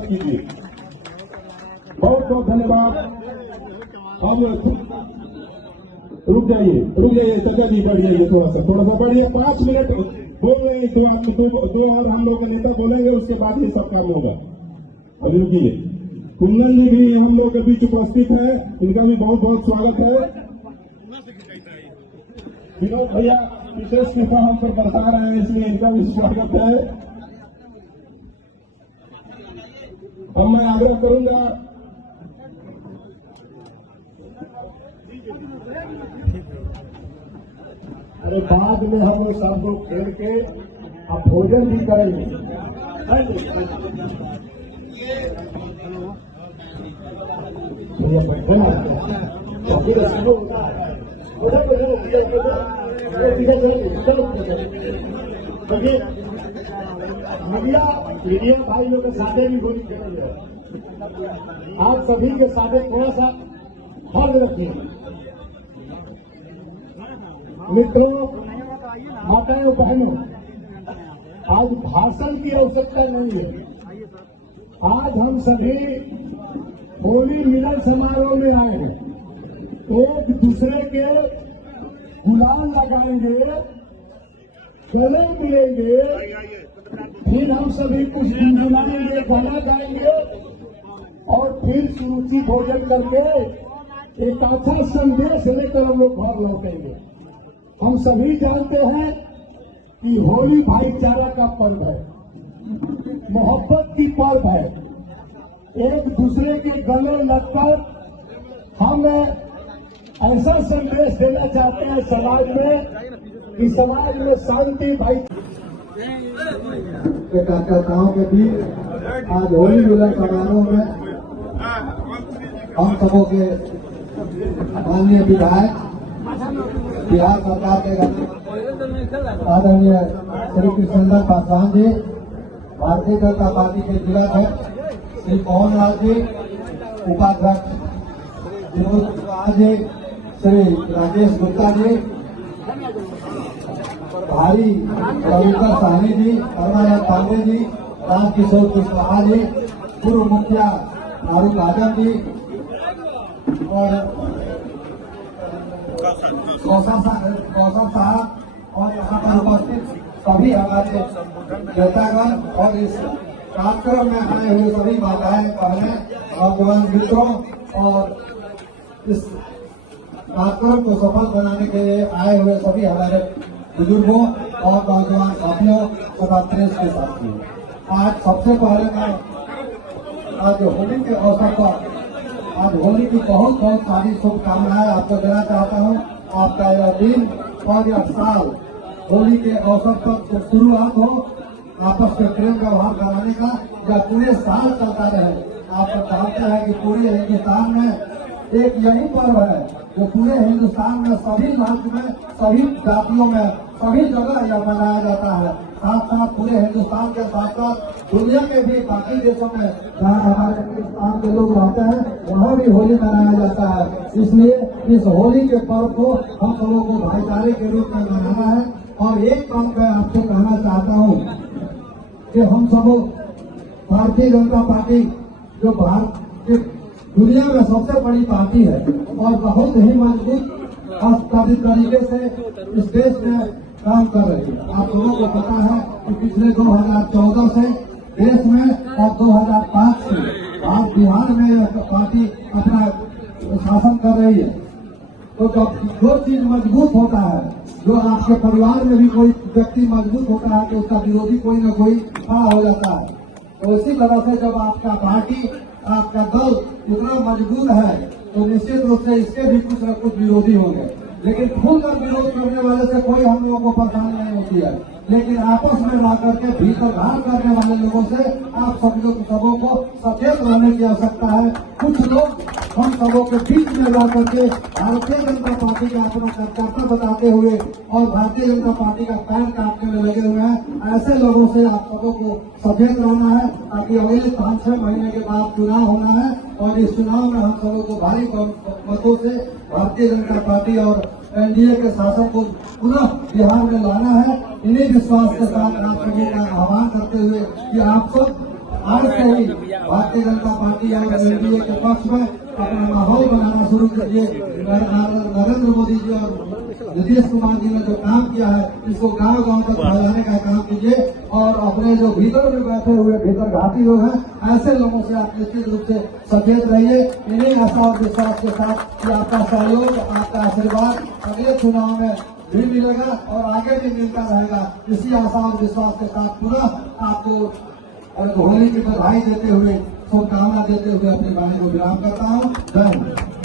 कीजिए। बहुत बहुत धन्यवाद। अब रुक जाइए चाचा जी, बढ़ जाइए थोड़ा सा बढ़िए। 5 मिनट बोल रहे हैं, दो और हम लोग का नेता बोलेंगे, उसके बाद ये सब काम होगा। अभी रुकिए। कुंदन जी भी हम लोग के बीच उपस्थित है, इनका भी बहुत बहुत स्वागत है। विनोद भैया विशेष कृपा हम पर बरसा रहे हैं, इसलिए इनका भी स्वागत है। अब मैं आग्रह करूंगा अरे बाद में हम लोग सब लोग खेल के अब भोजन भी करेंगे। भैया बैठे मीडिया भाइयों के साथ भी गोली खेलेंगे। आप सभी के साथ थोड़ा सा हल रखिए। मित्रों, माताओं बहनों, आज भाषण की आवश्यकता नहीं है। आज हम सभी होली मिलन समारोह में आए हैं। एक दूसरे के गुलाल लगाएंगे, गले मिलेंगे, फिर हम सभी कुछ गुनगुनाएंगे, गाना गाएंगे और फिर सुरुचि भोजन करके एक अच्छा संदेश लेकर हम लोग घर लौटेंगे। हम सभी जानते हैं कि होली भाईचारा का पर्व है, मोहब्बत की पर्व है। एक दूसरे के गले लगकर हम ऐसा संदेश देना चाहते हैं समाज में कि समाज में शांति भाई के कार्यकर्ताओं के बीच आज होली मिलन समारोह में हम सबों के माननीय विधायक, बिहार सरकार के आदरणीय श्री कृष्णेंद्र पासवान जी, भारतीय जनता पार्टी के जिलाध्यक्ष श्री पवन लाल जी, उपाध्यक्ष विनोद कुमार जी, श्री राजेश गुप्ता जी, भारी रविंदर साहनी जी, परमानंद पांडे जी, रामकिशोर कुशवाहा जी, पूर्व मुखिया फारूक आजम जी और कौशल साहब और यहाँ पर उपस्थित सभी हमारे नेतागण और इस कार्यक्रम में आए हुए सभी माताएं, बहनें, नौजवान मित्रों और इस कार्यक्रम को सफल बनाने के लिए आए हुए सभी हमारे बुजुर्गों और नौजवान साथियों तथा प्रेस के साथियों, आज सबसे पहले मैं आज होली के अवसर पर आज होली की बहुत बहुत सारी शुभकामनाएं आपको देना चाहता हूं। आपका यह दिन और यह साल होली के अवसर पर शुरुआत हो, आपस में प्रेम व्यवहार कराने का, या पूरे साल चलता रहे। आप जानते हैं कि पूरे हिंदुस्तान में एक यही पर्व है जो पूरे हिंदुस्तान में सभी राज्य में, सभी जातियों में, सभी जगह यह मनाया जाता है। साथ साथ पूरे हिंदुस्तान के साथ साथ दुनिया के भी बाकी देशों में जहाँ हमारे हिंदुस्तान के लोग रहते हैं वहाँ भी होली मनाया जाता है। इसलिए इस होली के पर्व को हम सबों को भाईचारे के रूप में मनाना है। और एक बात मैं आपसे कहना चाहता हूँ कि हम सब भारतीय जनता पार्टी जो भारत की दुनिया में सबसे बड़ी पार्टी है और बहुत ही मजबूत तरीके से इस देश में काम कर रही है। आप लोगों को पता है कि पिछले 2014 से देश में और 2005 से आज बिहार में यह पार्टी अपना शासन कर रही है। तो जब जो चीज मजबूत होता है, जो आपके परिवार में भी कोई व्यक्ति मजबूत होता है तो उसका विरोधी कोई न कोई खड़ा हो जाता है। तो इसी तरह से जब आपका पार्टी, आपका दल इतना मजबूत है तो निश्चित रूप से इसके भी कुछ न कुछ विरोधी होंगे। लेकिन खुलकर विरोध करने वाले से कोई हम लोगों को परेशानी नहीं होती है, लेकिन आपस में ला करके भीतर घात करने वाले लोगों से आप सबों को सचेत रहने की आवश्यकता है। कुछ लोग हम सबों के बीच में ला करके भारतीय जनता पार्टी का अपना कार्यकर्ता बताते हुए और भारतीय जनता पार्टी का पैर काटने में लगे हुए हैं। ऐसे लोगों से आप सबों को सचेत रहना है, ताकि अगले 5-6 महीने के बाद चुनाव होना है और इस चुनाव में हम सबों को भारी मतों से भारतीय जनता पार्टी और एनडीए के शासन को पुनः बिहार में लाना है। इन्हीं विश्वास के साथ आप सभी का आह्वान करते हुए कि आप सब आज से ही भारतीय जनता पार्टी और एनडीए के पक्ष में अपना माहौल बनाना शुरू कीजिए। नरेंद्र मोदी जी और नीतीश कुमार जी ने जो काम किया है इसको गांव गांव तक फैलाने का काम कीजिए और अपने जो भीतर में बैठे हुए भीतर घाटी लोग हैं ऐसे लोगों से आप निश्चित रूप से सचेत रहिए। इन्हीं आशा और विश्वास के साथ कि आपका सहयोग आपका आशीर्वाद अगले चुनाव में भी मिलेगा और आगे भी मिलता रहेगा। इसी आशा और विश्वास के साथ पुनः आपको होली की बधाई देते हुए शुभकामना देते हुए अपनी वाणी को विराम करता हूँ। जय हिंद।